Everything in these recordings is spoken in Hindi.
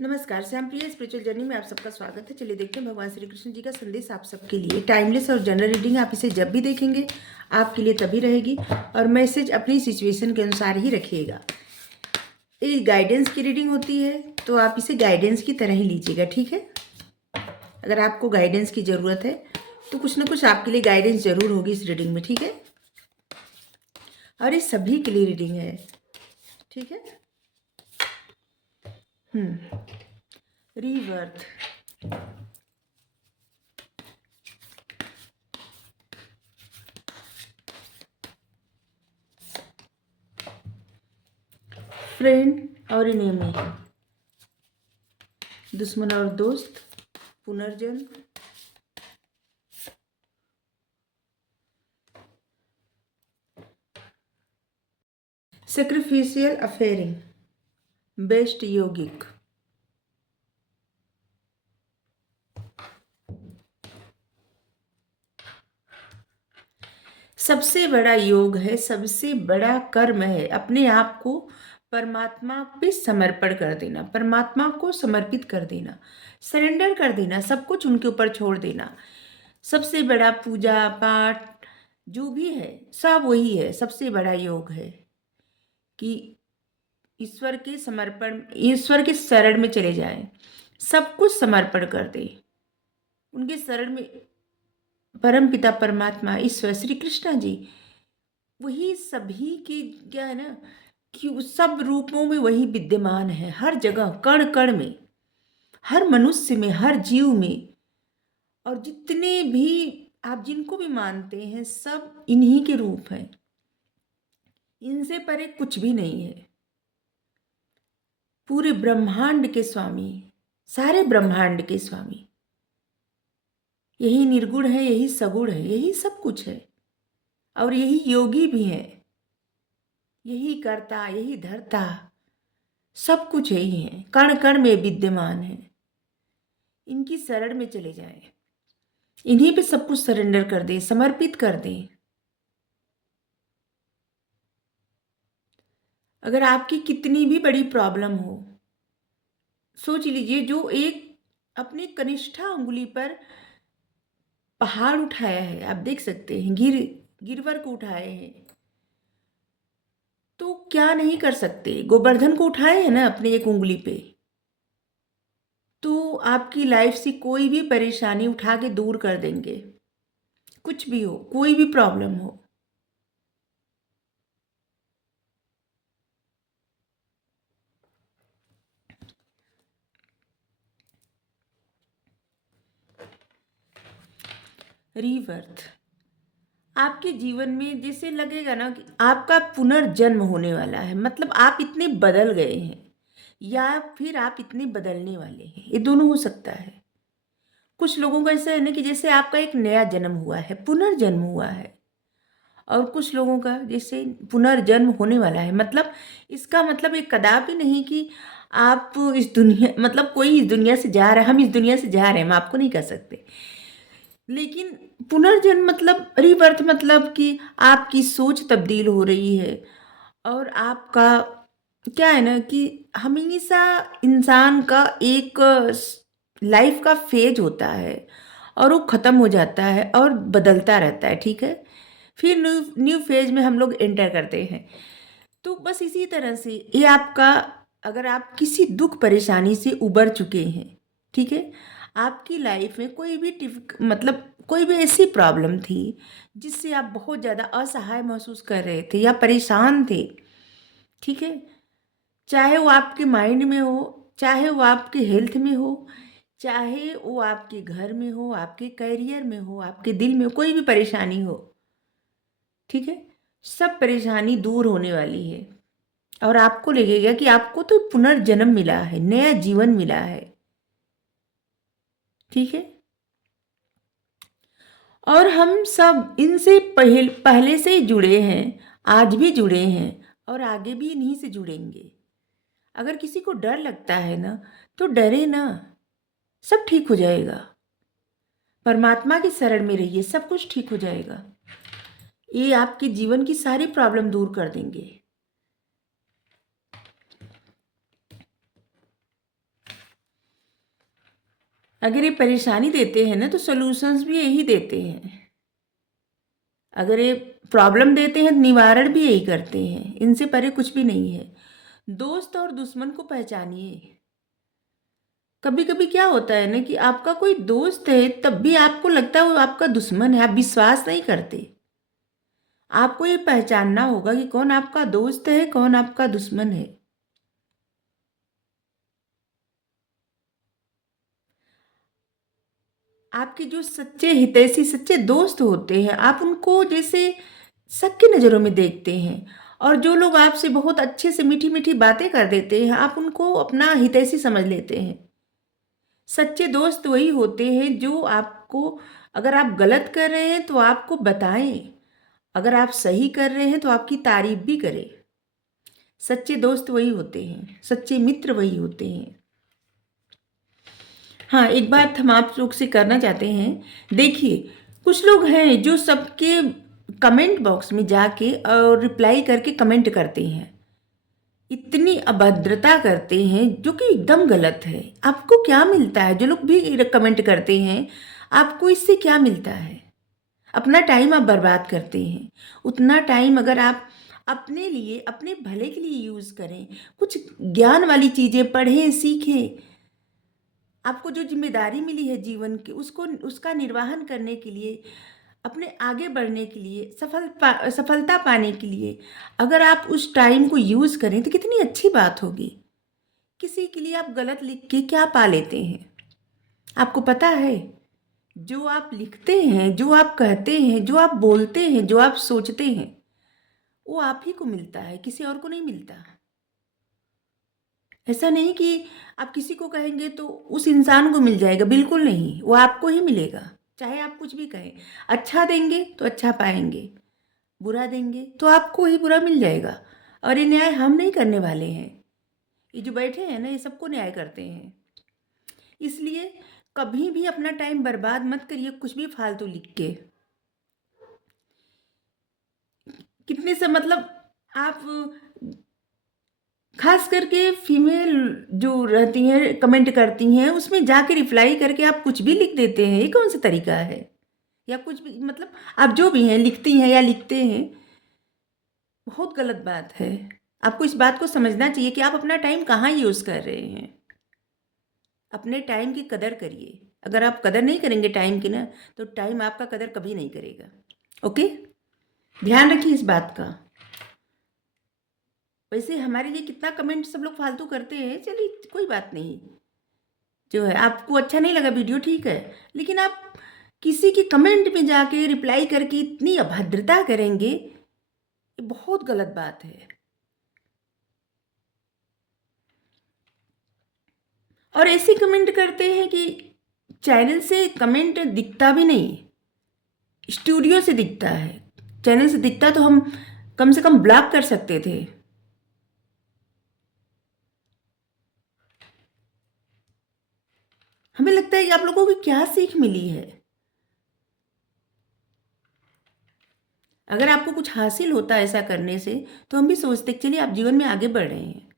नमस्कार, श्यामप्रिय स्पिरिचुअल जर्नी में आप सबका स्वागत है। चलिए देखते हैं भगवान श्री कृष्ण जी का संदेश आप सबके लिए। टाइमलेस और जनरल रीडिंग, आप इसे जब भी देखेंगे आपके लिए तभी रहेगी और मैसेज अपनी सिचुएशन के अनुसार ही रखिएगा। ये गाइडेंस की रीडिंग होती है तो आप इसे गाइडेंस की तरह ही लीजिएगा, ठीक है। अगर आपको गाइडेंस की ज़रूरत है तो कुछ ना कुछ आपके लिए गाइडेंस ज़रूर होगी इस रीडिंग में, ठीक है। और ये सभी के लिए रीडिंग है, ठीक है। रीबर्थ, फ्रेंड और एनिमी, दुश्मन और दोस्त, पुनर्जन्म, सेक्रिफिशियल अफेयरिंग, बेस्ट योगिक, सबसे बड़ा योग है, सबसे बड़ा कर्म है अपने आप को परमात्मा पे समर्पण कर देना, परमात्मा को समर्पित कर देना, सरेंडर कर देना, सब कुछ उनके ऊपर छोड़ देना। सबसे बड़ा पूजा पाठ जो भी है सब वही है। सबसे बड़ा योग है कि ईश्वर के समर्पण, ईश्वर के शरण में चले जाएं, सब कुछ समर्पण कर दे उनके शरण में। परम पिता परमात्मा ईश्वर श्री कृष्ण जी वही सभी की क्या है ना कि उस सब रूपों में वही विद्यमान है, हर जगह कण कण में, हर मनुष्य में, हर जीव में। और जितने भी आप जिनको भी मानते हैं सब इन्हीं के रूप हैं, इनसे परे कुछ भी नहीं है। पूरे ब्रह्मांड के स्वामी, सारे ब्रह्मांड के स्वामी, यही निर्गुण है, यही सगुण है, यही सब कुछ है। और यही योगी भी है, यही करता, यही धरता, सब कुछ यही है, कण कण में विद्यमान है। इनकी शरण में चले जाएं, इन्हीं पे सब कुछ सरेंडर कर दें, समर्पित कर दें। अगर आपकी कितनी भी बड़ी प्रॉब्लम हो, सोच लीजिए जो एक अपनी कनिष्ठा उंगली पर पहाड़ उठाया है, आप देख सकते हैं, गिरवर को उठाए हैं, तो क्या नहीं कर सकते। गोवर्धन को उठाए हैं ना अपने एक उंगली पे, तो आपकी लाइफ से कोई भी परेशानी उठा के दूर कर देंगे। कुछ भी हो, कोई भी प्रॉब्लम हो। रीबर्थ, आपके जीवन में जैसे लगेगा ना कि आपका पुनर्जन्म होने वाला है, मतलब आप इतने बदल गए हैं या फिर आप इतने बदलने वाले हैं, ये दोनों हो सकता है। कुछ लोगों का ऐसा है ना कि जैसे आपका एक नया जन्म हुआ है, पुनर्जन्म हुआ है, और कुछ लोगों का जैसे पुनर्जन्म होने वाला है। मतलब इसका मतलब ये कदापि नहीं कि आप इस दुनिया, मतलब कोई इस दुनिया से जा रहा है, हम इस दुनिया से जा रहे हैं, हम आपको नहीं कह सकते। लेकिन पुनर्जन्म मतलब रीबर्थ, मतलब कि आपकी सोच तब्दील हो रही है। और आपका क्या है ना कि हमेशा इंसान का एक लाइफ का फेज होता है और वो ख़त्म हो जाता है और बदलता रहता है, ठीक है। फिर न्यू न्यू फेज में हम लोग एंटर करते हैं। तो बस इसी तरह से ये आपका, अगर आप किसी दुख परेशानी से उबर चुके हैं, ठीक है, आपकी लाइफ में कोई भी मतलब कोई भी ऐसी प्रॉब्लम थी जिससे आप बहुत ज़्यादा असहाय महसूस कर रहे थे या परेशान थे, ठीक है। चाहे वो आपके माइंड में हो, चाहे वो आपके हेल्थ में हो, चाहे वो आपके घर में हो, आपके करियर में हो, आपके दिल में हो, कोई भी परेशानी हो, ठीक है, सब परेशानी दूर होने वाली है। और आपको लगेगा कि आपको तो पुनर्जन्म मिला है, नया जीवन मिला है, ठीक है। और हम सब इनसे पहले से ही जुड़े हैं, आज भी जुड़े हैं और आगे भी इन्हीं से जुड़ेंगे। अगर किसी को डर लगता है ना तो डरे ना, सब ठीक हो जाएगा। परमात्मा की शरण में रहिए, सब कुछ ठीक हो जाएगा। ये आपके जीवन की सारी प्रॉब्लम दूर कर देंगे। अगर ये परेशानी देते हैं ना तो सॉल्यूशंस भी यही देते हैं। अगर ये प्रॉब्लम देते हैं, निवारण भी यही करते हैं। इनसे परे कुछ भी नहीं है। दोस्त और दुश्मन को पहचानिए। कभी-कभी क्या होता है ना कि आपका कोई दोस्त है, तब भी आपको लगता है वो आपका दुश्मन है, आप विश्वास नहीं करते। आपको ये पहचानना होगा कि कौन आपका दोस्त है, कौन आपका दुश्मन है। आपके जो सच्चे हितैषी, सच्चे दोस्त होते हैं, आप उनको जैसे सबकी नज़रों में देखते हैं। और जो लोग आपसे बहुत अच्छे से मीठी-मीठी बातें कर देते हैं, आप उनको अपना हितैषी समझ लेते हैं। सच्चे दोस्त वही होते हैं जो आपको, अगर आप गलत कर रहे हैं तो आपको बताएँ, अगर आप सही कर रहे हैं तो आपकी तारीफ़ भी करें। सच्चे दोस्त वही होते हैं, सच्चे मित्र वही होते हैं। हाँ, एक बात हम आप लोग से करना चाहते हैं। देखिए, कुछ लोग हैं जो सबके कमेंट बॉक्स में जाके और रिप्लाई करके कमेंट करते हैं। इतनी अभद्रता करते हैं जो कि एकदम गलत है। आपको क्या मिलता है? जो लोग भी कमेंट करते हैं, आपको इससे क्या मिलता है? अपना टाइम आप बर्बाद करते हैं। उतना टाइम अगर आप अपने लिए, अपने भले के लिए यूज़ करें, कुछ ज्ञान वाली चीज़ें पढ़ें, सीखें। आपको जो ज़िम्मेदारी मिली है जीवन की, उसको उसका निर्वहन करने के लिए, अपने आगे बढ़ने के लिए, सफलता पाने के लिए, अगर आप उस टाइम को यूज़ करें तो कितनी अच्छी बात होगी। किसी के लिए आप गलत लिख के क्या पा लेते हैं? आपको पता है, जो आप लिखते हैं, जो आप कहते हैं, जो आप बोलते हैं, जो आप सोचते हैं, वो आप ही को मिलता है, किसी और को नहीं मिलता। ऐसा नहीं कि आप किसी को कहेंगे तो उस इंसान को मिल जाएगा, बिल्कुल नहीं, वो आपको ही मिलेगा, चाहे आप कुछ भी कहें। अच्छा देंगे तो अच्छा पाएँगे, बुरा देंगे तो आपको ही बुरा मिल जाएगा। और ये न्याय हम नहीं करने वाले हैं, ये जो बैठे हैं ना, ये सबको न्याय करते हैं। इसलिए कभी भी अपना टाइम बर्बाद मत करिए कुछ भी फालतू लिख के। कितने से मतलब आप, खास करके फीमेल जो रहती हैं, कमेंट करती हैं, उसमें जाके रिप्लाई करके आप कुछ भी लिख देते हैं, ये कौन-सा तरीका है? या कुछ भी मतलब आप जो भी हैं, लिखती हैं या लिखते हैं, बहुत गलत बात है। आपको इस बात को समझना चाहिए कि आप अपना टाइम कहाँ यूज़ कर रहे हैं। अपने टाइम की कदर करिए। अगर आप कदर नहीं करेंगे टाइम की ना, तो टाइम आपका कदर कभी नहीं करेगा। ओके? ध्यान रखिए इस बात का। वैसे हमारे लिए कितना कमेंट सब लोग फालतू करते हैं, चलिए कोई बात नहीं। जो है आपको अच्छा नहीं लगा वीडियो, ठीक है, लेकिन आप किसी के कमेंट में जाके रिप्लाई करके इतनी अभद्रता करेंगे, ये बहुत गलत बात है। और ऐसे कमेंट करते हैं कि चैनल से कमेंट दिखता भी नहीं, स्टूडियो से दिखता है। चैनल से दिखता तो हम कम से कम ब्लॉक कर सकते थे। हमें लगता है कि आप लोगों को क्या सीख मिली है। अगर आपको कुछ हासिल होता है ऐसा करने से, तो हम भी सोचते कि चलिए आप जीवन में आगे बढ़ रहे हैं।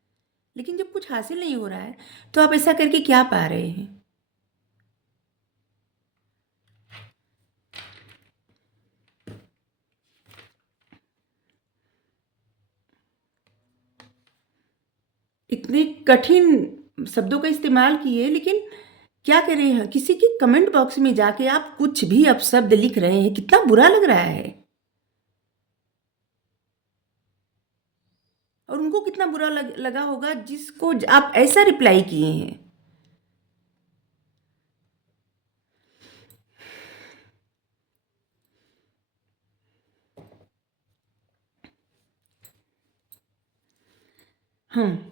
लेकिन जब कुछ हासिल नहीं हो रहा है, तो आप ऐसा करके क्या पा रहे हैं? इतने कठिन शब्दों का इस्तेमाल किए, लेकिन क्या करें, किसी के कमेंट बॉक्स में जाके आप कुछ भी अपशब्द लिख रहे हैं, कितना बुरा लग रहा है। और उनको कितना बुरा लगा होगा जिसको आप ऐसा रिप्लाई किए हैं। हाँ,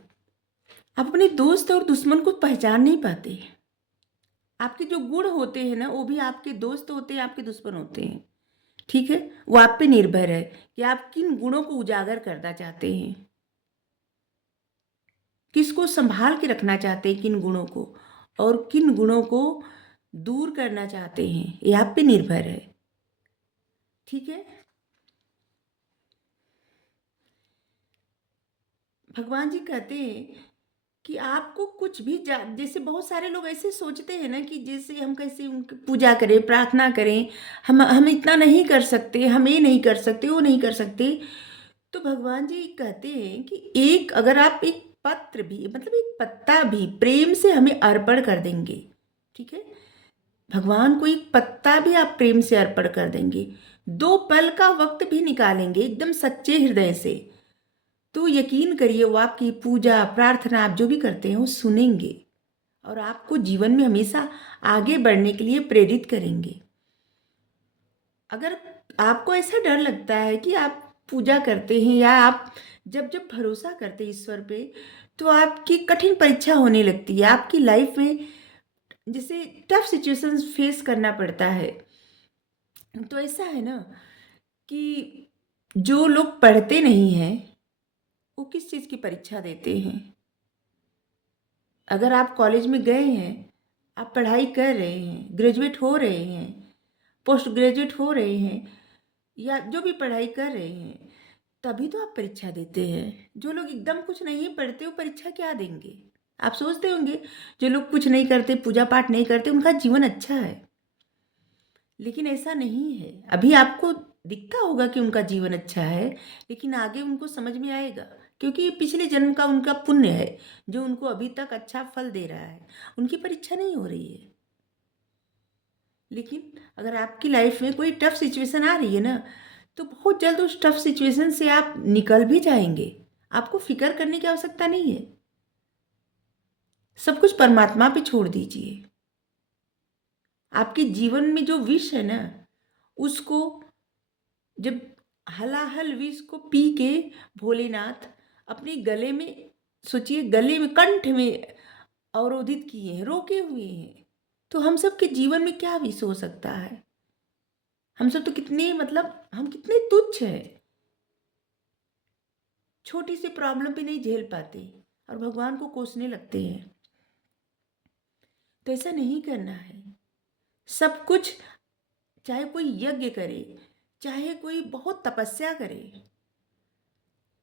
आप अपने दोस्त और दुश्मन को पहचान नहीं पाते। आपके जो गुण होते हैं ना, वो भी आपके दोस्त होते हैं, आपके दुश्मन होते हैं। ठीक है? वो आप पे निर्भर है कि आप किन गुणों को उजागर करना चाहते हैं। किसको सँभाल के रखना चाहते हैं, किन गुणों को, और किन गुणों को दूर करना चाहते हैं, ये आप पे निर्भर है। ठीक है? भगवान जी कहते हैं कि आपको कुछ भी जैसे बहुत सारे लोग ऐसे सोचते हैं ना कि जैसे हम कैसे उनकी पूजा करें, प्रार्थना करें, हम इतना नहीं कर सकते, हम ये नहीं कर सकते, वो नहीं कर सकते। तो भगवान जी कहते हैं कि एक अगर आप एक पत्र भी मतलब एक पत्ता भी प्रेम से हमें अर्पण कर देंगे, ठीक है? भगवान को एक पत्ता भी आप प्रेम से अर्पण कर देंगे, 2 पल का वक्त भी निकालेंगे एकदम सच्चे हृदय से, तो यकीन करिए वो आपकी पूजा, प्रार्थना आप जो भी करते हैं वो सुनेंगे और आपको जीवन में हमेशा आगे बढ़ने के लिए प्रेरित करेंगे। अगर आपको ऐसा डर लगता है कि आप पूजा करते हैं या आप जब जब भरोसा करते हैं ईश्वर पे, तो आपकी कठिन परीक्षा होने लगती है। आपकी लाइफ में जैसे टफ सिचुएशंस फेस करना पड़ता है। तो ऐसा है ना कि जो लोग पढ़ते नहीं हैं, वो किस चीज़ की परीक्षा देते हैं? अगर आप कॉलेज में गए हैं, आप पढ़ाई कर रहे हैं, ग्रेजुएट हो रहे हैं, पोस्ट ग्रेजुएट हो रहे हैं या जो भी पढ़ाई कर रहे हैं, तभी तो आप परीक्षा देते हैं। जो लोग एकदम कुछ नहीं पढ़ते, वो परीक्षा क्या देंगे? आप सोचते होंगे, जो लोग कुछ नहीं करते, पूजा पाठ नहीं करते, उनका जीवन अच्छा है। लेकिन ऐसा नहीं है। अभी आपको दिखता होगा कि उनका जीवन अच्छा है, लेकिन आगे उनको समझ में आएगा, क्योंकि ये पिछले जन्म का उनका पुण्य है, जो उनको अभी तक अच्छा फल दे रहा है। उनकी परीक्षा नहीं हो रही है। लेकिन अगर आपकी लाइफ में कोई टफ सिचुएशन आ रही है ना, तो बहुत जल्द उस टफ सिचुएशन से आप निकल भी जाएंगे। आपको फिक्र करने की आवश्यकता नहीं है। सब कुछ परमात्मा पे छोड़ दीजिए। आपके जीवन में जो विष है ना, उसको जब हलाहल विष को पी के भोलेनाथ अपने गले में, सोचिए गले में, कंठ में अवरोधित किए हैं, रोके हुए हैं। तो हम सब के जीवन में क्या विष हो सकता है? हम सब तो कितने मतलब हम कितने तुच्छ हैं, छोटी सी प्रॉब्लम भी नहीं झेल पाते और भगवान को कोसने लगते हैं। तो ऐसा नहीं करना है। सब कुछ, चाहे कोई यज्ञ करे, चाहे कोई बहुत तपस्या करे,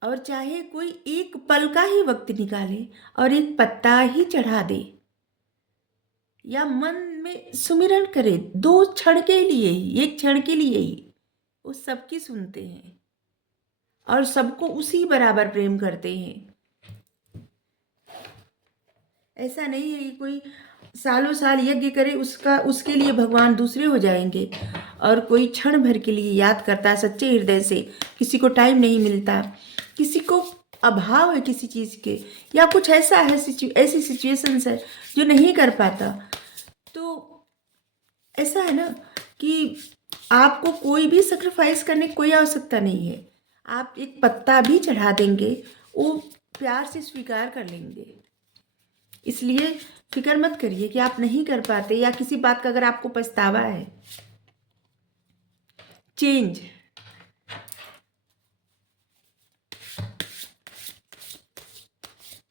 और चाहे कोई एक पल का ही वक्त निकाले और एक पत्ता ही चढ़ा दे या मन में सुमिरन करे, 2 क्षण के लिए ही, 1 क्षण के लिए ही, वो सबकी सुनते हैं और सबको उसी बराबर प्रेम करते हैं। ऐसा नहीं है कि कोई सालों साल यज्ञ करे, उसके लिए भगवान दूसरे हो जाएंगे, और कोई क्षण भर के लिए याद करता है सच्चे हृदय से। किसी को टाइम नहीं मिलता, किसी को अभाव है किसी चीज़ के, या कुछ ऐसा है ऐसी सिचुएशंस है जो नहीं कर पाता, तो ऐसा है ना कि आपको कोई भी सेक्रीफाइस करने की कोई आवश्यकता नहीं है। आप एक पत्ता भी चढ़ा देंगे, वो प्यार से स्वीकार कर लेंगे। इसलिए फिक्र मत करिए कि आप नहीं कर पाते या किसी बात का अगर आपको पछतावा है। चेंज,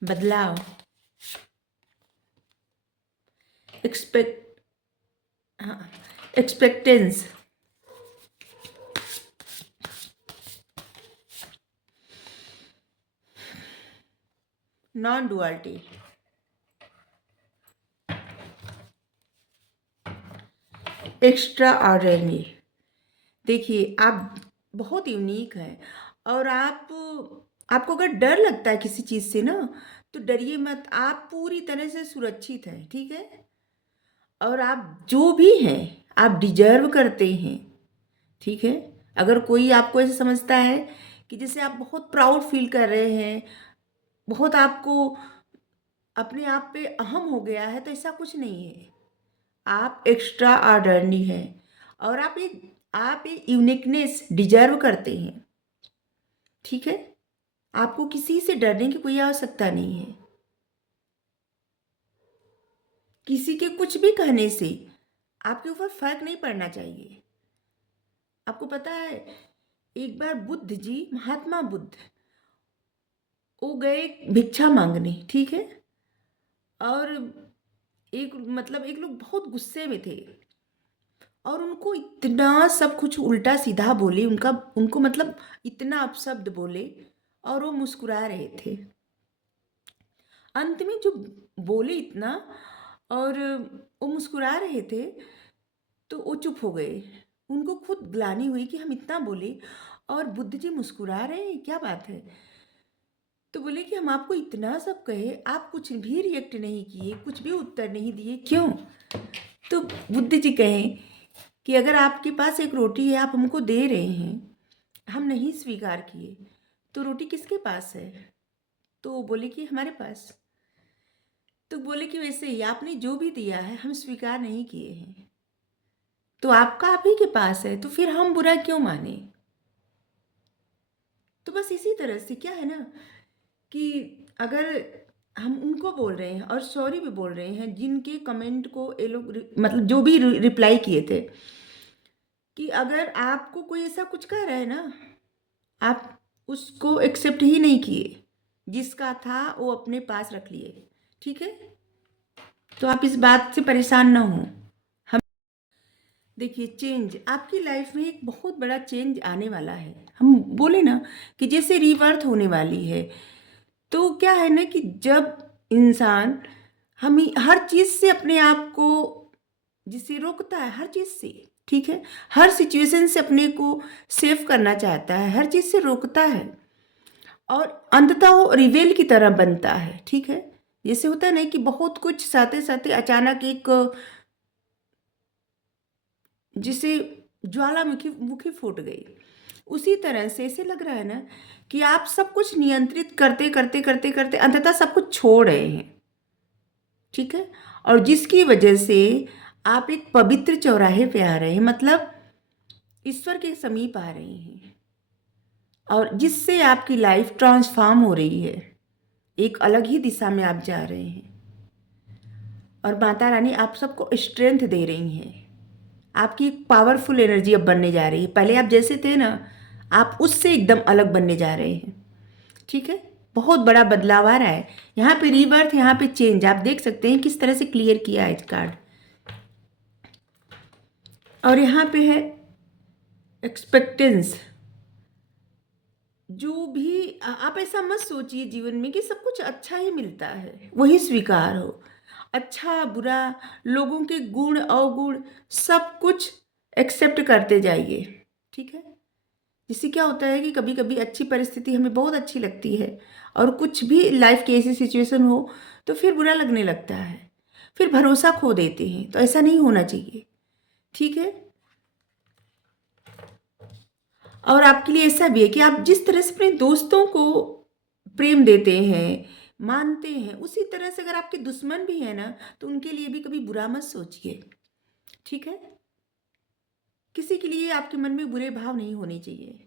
बदलाव, एक्सपेक्ट हाँ एक्सपेक्टेंस, नॉन डुअलिटी, एक्स्ट्रा ऑर्डिनरी। देखिए, आप बहुत यूनिक हैं, और आपको अगर डर लगता है किसी चीज़ से ना, तो डरिए मत। आप पूरी तरह से सुरक्षित हैं, ठीक है? और आप जो भी हैं, आप डिजर्व करते हैं, ठीक है? अगर कोई आपको ऐसे समझता है कि जैसे आप बहुत प्राउड फील कर रहे हैं, बहुत आपको अपने आप पे अहम हो गया है, तो ऐसा कुछ नहीं है। आप एक्स्ट्रा ऑर्डिनरी हैं और आप ये यूनिकनेस डिजर्व करते हैं, ठीक है? आपको किसी से डरने की कोई आवश्यकता नहीं है। किसी के कुछ भी कहने से आपके ऊपर फर्क नहीं पड़ना चाहिए। आपको पता है, एक बार बुद्ध जी, महात्मा बुद्ध, वो गए भिक्षा मांगने, ठीक है? और एक लोग बहुत गुस्से में थे और उनको इतना सब कुछ उल्टा सीधा बोले, उनको इतना अपशब्द बोले, और वो मुस्कुरा रहे थे। अंत में जो बोले इतना, और वो मुस्कुरा रहे थे, तो वो चुप हो गए। उनको खुद ग्लानि हुई कि हम इतना बोले और बुद्ध जी मुस्कुरा रहे हैं, क्या बात है। तो बोले कि हम आपको इतना सब कहे, आप कुछ भी रिएक्ट नहीं किए, कुछ भी उत्तर नहीं दिए, क्यों? तो बुद्ध जी कहें कि अगर आपके पास एक रोटी है, आप हमको दे रहे हैं, हम नहीं स्वीकार किए, तो रोटी किसके पास है? तो बोले कि हमारे पास। तो बोले कि वैसे ही आपने जो भी दिया है हम स्वीकार नहीं किए हैं, तो आपका आप ही के पास है, तो फिर हम बुरा क्यों माने? तो बस इसी तरह से क्या है ना, कि अगर हम उनको बोल रहे हैं और सॉरी भी बोल रहे हैं जिनके कमेंट को ये लोग मतलब जो भी रिप्लाई किए थे, कि अगर आपको कोई ऐसा कुछ कह रहा है ना, आप उसको एक्सेप्ट ही नहीं किए, जिसका था वो अपने पास रख लिए, ठीक है? तो आप इस बात से परेशान ना हो। हम देखिए, चेंज आपकी लाइफ में एक बहुत बड़ा चेंज आने वाला है। हम बोले ना कि जैसे रीबर्थ होने वाली है, तो क्या है ना कि जब इंसान हम हर चीज़ से अपने आप को जिसे रोकता है, हर चीज़ से, ठीक है, हर सिचुएशन से अपने को सेव करना चाहता है, हर चीज़ से रोकता है, और अंततः वो रिवेल की तरह बनता है, ठीक है। जैसे होता है ना कि बहुत कुछ साथे साथे अचानक एक जिसे ज्वालामुखी मुखी फूट गई, उसी तरह से ऐसे लग रहा है ना कि आप सब कुछ नियंत्रित करते करते करते करते अंततः सब कुछ छोड़ रहे हैं, ठीक है। और जिसकी वजह से आप एक पवित्र चौराहे पे आ रहे हैं, मतलब ईश्वर के समीप आ रहे हैं, और जिससे आपकी लाइफ ट्रांसफॉर्म हो रही है, एक अलग ही दिशा में आप जा रहे हैं, और माता रानी आप सबको स्ट्रेंथ दे रही हैं। आपकी एक पावरफुल एनर्जी अब बनने जा रही है। पहले आप जैसे थे ना, आप उससे एकदम अलग बनने जा रहे हैं, ठीक है। बहुत बड़ा बदलाव आ रहा है। यहाँ पे रीबर्थ, यहाँ पे चेंज, आप देख सकते हैं किस तरह से क्लियर किया है कार्ड। और यहाँ पे है एक्सपेक्टेंस। जो भी आप ऐसा मत सोचिए जीवन में कि सब कुछ अच्छा ही मिलता है, वही स्वीकार हो। अच्छा बुरा, लोगों के गुण अवगुण, सब कुछ एक्सेप्ट करते जाइए, ठीक है। जिससे क्या होता है कि कभी कभी अच्छी परिस्थिति हमें बहुत अच्छी लगती है, और कुछ भी लाइफ की ऐसी सिचुएशन हो तो फिर बुरा लगने लगता है, फिर भरोसा खो देते हैं। तो ऐसा नहीं होना चाहिए, ठीक है। और आपके लिए ऐसा भी है कि आप जिस तरह से अपने दोस्तों को प्रेम देते हैं, मानते हैं, उसी तरह से अगर आपके दुश्मन भी हैं ना, तो उनके लिए भी कभी बुरा मत सोचिए, ठीक है। किसी के लिए आपके मन में बुरे भाव नहीं होने चाहिए।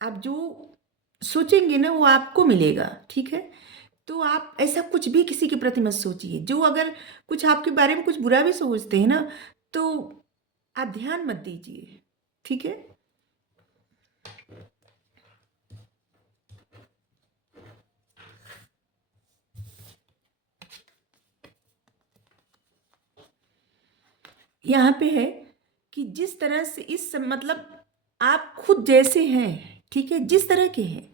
आप जो सोचेंगे ना वो आपको मिलेगा, ठीक है। तो आप ऐसा कुछ भी किसी के प्रति मत सोचिए। जो अगर कुछ आपके बारे में कुछ बुरा भी सोचते हैं ना, तो आप ध्यान मत दीजिए, ठीक है। यहाँ पे है कि जिस तरह से मतलब आप खुद जैसे हैं, ठीक है, जिस तरह के हैं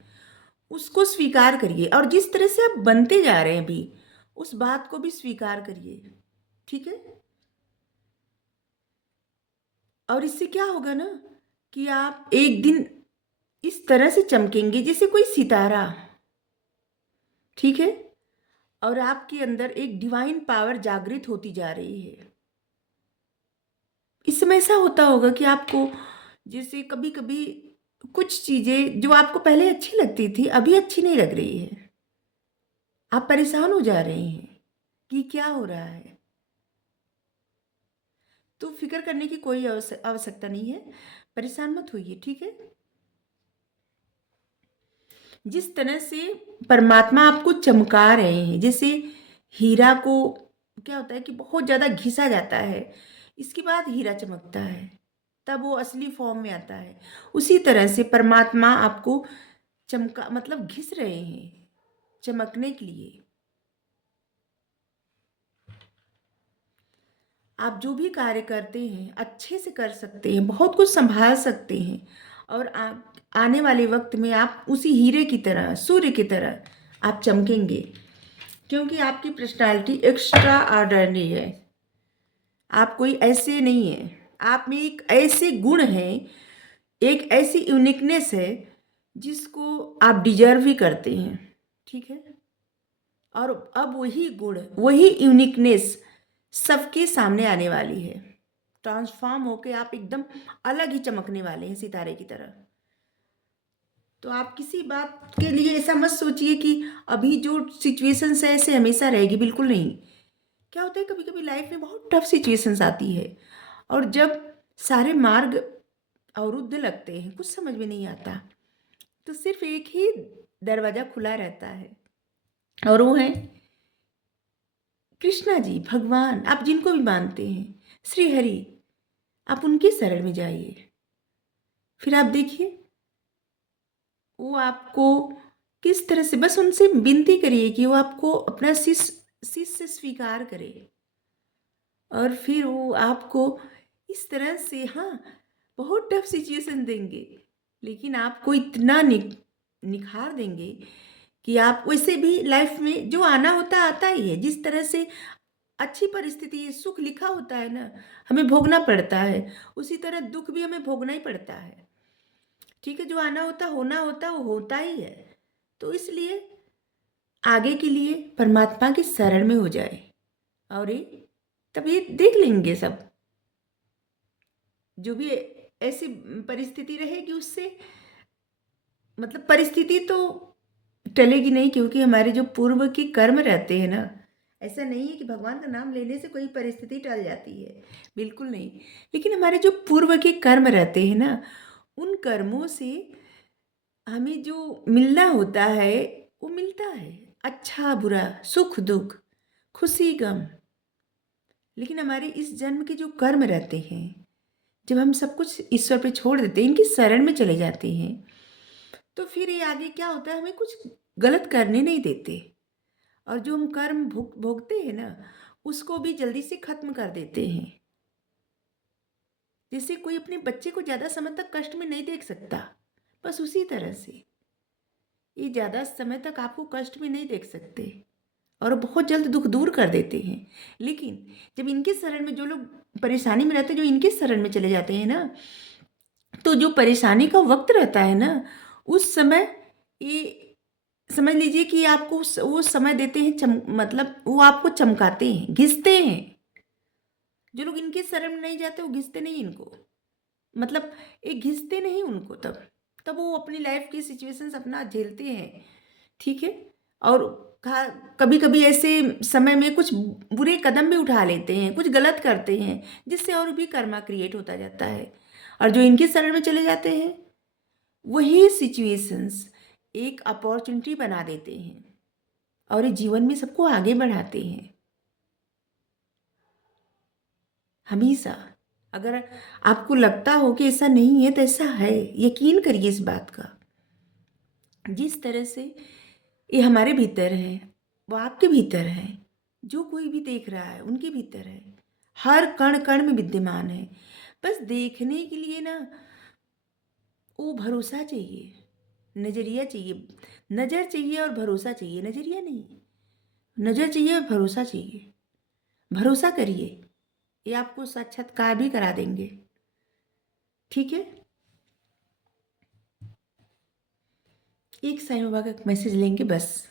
उसको स्वीकार करिए, और जिस तरह से आप बनते जा रहे हैं भी, उस बात को भी स्वीकार करिए, ठीक है। और इससे क्या होगा ना कि आप एक दिन इस तरह से चमकेंगे जैसे कोई सितारा, ठीक है। और आपके अंदर एक डिवाइन पावर जागृत होती जा रही है। इस समय ऐसा होता होगा कि आपको जैसे कभी कभी कुछ चीजें जो आपको पहले अच्छी लगती थी अभी अच्छी नहीं लग रही है। आप परेशान हो जा रहे हैं कि क्या हो रहा है। तो फिक्र करने की कोई आवश्यकता नहीं है, परेशान मत होइए, ठीक है। जिस तरह से परमात्मा आपको चमका रहे हैं, जैसे हीरा को क्या होता है कि बहुत ज़्यादा घिसा जाता है, इसके बाद हीरा चमकता है, तब वो असली फॉर्म में आता है। उसी तरह से परमात्मा आपको चमका मतलब घिस रहे हैं चमकने के लिए। आप जो भी कार्य करते हैं अच्छे से कर सकते हैं, बहुत कुछ संभाल सकते हैं, और आने वाले वक्त में आप उसी हीरे की तरह, सूर्य की तरह आप चमकेंगे। क्योंकि आपकी पर्सनालिटी एक्स्ट्रा ऑर्डिनरी है। आप कोई ऐसे नहीं है। आप में एक ऐसे गुण हैं, एक ऐसी यूनिकनेस है जिसको आप डिजर्व भी करते हैं। ठीक है। और अब वही गुण, वही यूनिकनेस सबके सामने आने वाली है। ट्रांसफॉर्म होके आप एकदम अलग ही चमकने वाले हैं, सितारे की तरह। तो आप किसी बात के लिए ऐसा मत सोचिए कि अभी जो सिचुएशंस है ऐसे हमेशा रहेगी, बिल्कुल नहीं। क्या होता है, कभी कभी लाइफ में बहुत टफ सिचुएशंस आती है, और जब सारे मार्ग अवरुद्ध लगते हैं, कुछ समझ में नहीं आता, तो सिर्फ एक ही दरवाजा खुला रहता है, और वो है कृष्णा जी, भगवान। आप जिनको भी मानते हैं, श्री हरि, आप उनके शरण में जाइए। फिर आप देखिए वो आपको किस तरह से, बस उनसे विनती करिए कि वो आपको अपना शिष्य स्वीकार करे, और फिर वो आपको इस तरह से, हाँ, बहुत टफ सिचुएशन देंगे, लेकिन आपको इतना निखार देंगे कि आप वैसे भी लाइफ में जो आना होता आता ही है। जिस तरह से अच्छी परिस्थिति, सुख लिखा होता है ना, हमें भोगना पड़ता है, उसी तरह दुख भी हमें भोगना ही पड़ता है। ठीक है, जो आना होता, होना होता, वो होता ही है। तो इसलिए आगे के लिए परमात्मा की शरण में हो जाए, और ये तब ये देख लेंगे सब, जो भी ऐसी परिस्थिति रहेगी उससे, मतलब परिस्थिति तो टलेगी नहीं, क्योंकि हमारे जो पूर्व के कर्म रहते हैं ना, ऐसा नहीं है कि भगवान का नाम लेने से कोई परिस्थिति टल जाती है, बिल्कुल नहीं। लेकिन हमारे जो पूर्व के कर्म रहते हैं ना, उन कर्मों से हमें जो मिलना होता है वो मिलता है, अच्छा बुरा, सुख दुख, खुशी गम। लेकिन हमारे इस जन्म के जो कर्म रहते हैं, जब हम सब कुछ ईश्वर पे छोड़ देते हैं, इनकी शरण में चले जाते हैं, तो फिर ये आगे क्या होता है, हमें कुछ गलत करने नहीं देते, और जो हम कर्म भोगते हैं ना, उसको भी जल्दी से खत्म कर देते हैं। जैसे कोई अपने बच्चे को ज़्यादा समय तक कष्ट में नहीं देख सकता, बस उसी तरह से ये ज़्यादा समय तक आपको कष्ट में नहीं देख सकते, और बहुत जल्द दुख दूर कर देते हैं। लेकिन जब इनके शरण में जो लोग परेशानी में रहते हैं, जो इनके शरण में चले जाते हैं ना, तो जो परेशानी का वक्त रहता है ना, उस समय ये समझ लीजिए कि आपको वो समय देते हैं, मतलब वो आपको चमकाते हैं, घिसते हैं। जो लोग इनके शरण में नहीं जाते, वो घिसते नहीं इनको, मतलब ये घिसते नहीं उनको, तब वो अपनी लाइफ की सिचुएशंस अपना झेलते हैं। ठीक है। और कभी कभी ऐसे समय में कुछ बुरे कदम भी उठा लेते हैं, कुछ गलत करते हैं, जिससे और भी कर्मा क्रिएट होता जाता है। और जो इनके शरण में चले जाते हैं, वही सिचुएशंस एक अपॉर्चुनिटी बना देते हैं, और ये जीवन में सबको आगे बढ़ाते हैं हमेशा। अगर आपको लगता हो कि ऐसा नहीं है, तो ऐसा है, यकीन करिए इस बात का। जिस तरह से ये हमारे भीतर है, वो आपके भीतर है, जो कोई भी देख रहा है उनके भीतर है, हर कण कण में विद्यमान है। बस देखने के लिए ना वो भरोसा चाहिए, नज़रिया चाहिए। नज़र चाहिए और भरोसा चाहिए, नज़रिया नहीं। नज़र चाहिए और भरोसा चाहिए। भरोसा करिए, ये आपको साक्षात्कार भी करा देंगे। ठीक है। एक साईं बाबा का मैसेज लेंगे बस।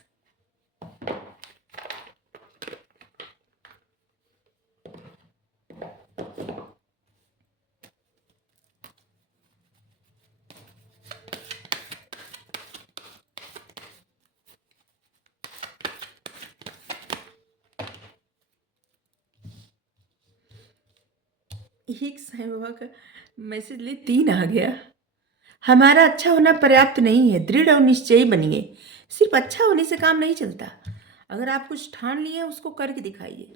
एक साईं बाबा का मैसेज ले, 3 आ गया। हमारा अच्छा होना पर्याप्त नहीं है, दृढ़ और निश्चयी बनिए। सिर्फ अच्छा होने से काम नहीं चलता, अगर आप कुछ ठान लिए उसको करके दिखाइए।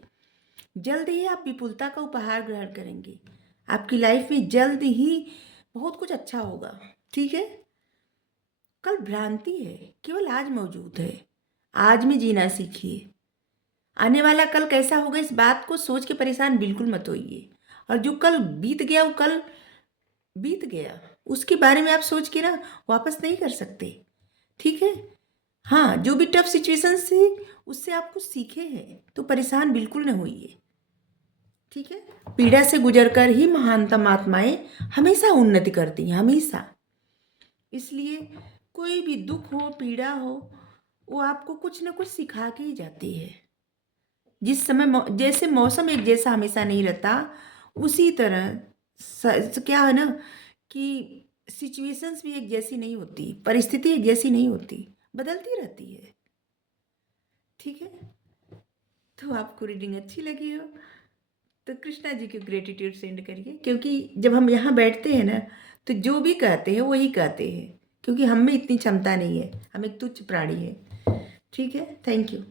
जल्द ही आप विपुलता का उपहार ग्रहण करेंगे। आपकी लाइफ में जल्द ही बहुत कुछ अच्छा होगा। ठीक है। कल भ्रांति है, केवल आज मौजूद है। आज में जीना सीखिए। आने वाला कल कैसा होगा, इस बात को सोच के परेशान बिल्कुल मत होइए। और जो कल बीत गया, वो कल बीत गया, उसके बारे में आप सोच के ना वापस नहीं कर सकते। ठीक है। हाँ, जो भी टफ सिचुएशन से उससे आप कुछ सीखे हैं, तो परेशान बिल्कुल न होइए, ठीक है? पीड़ा से गुजरकर ही महानतम आत्माएँ हमेशा उन्नति करती हैं, हमेशा। इसलिए कोई भी दुःख हो, पीड़ा हो, वो आपको कुछ न कुछ सिखा के ही जाती है। जिस समय जैसे मौसम एक जैसा हमेशा नहीं रहता, उसी तरह क्या है ना कि सिचुएशंस भी एक जैसी नहीं होती, परिस्थिति एक जैसी नहीं होती, बदलती रहती है, ठीक है? तो आपको रीडिंग अच्छी लगी हो तो कृष्णा जी को ग्रेटिट्यूड सेंड करिए, क्योंकि जब हम यहाँ बैठते हैं ना, तो जो भी कहते हैं वही कहते हैं, क्योंकि हम में इतनी क्षमता नहीं है, हम एक तुच्छ प्राणी है, ठीक है? Thank you.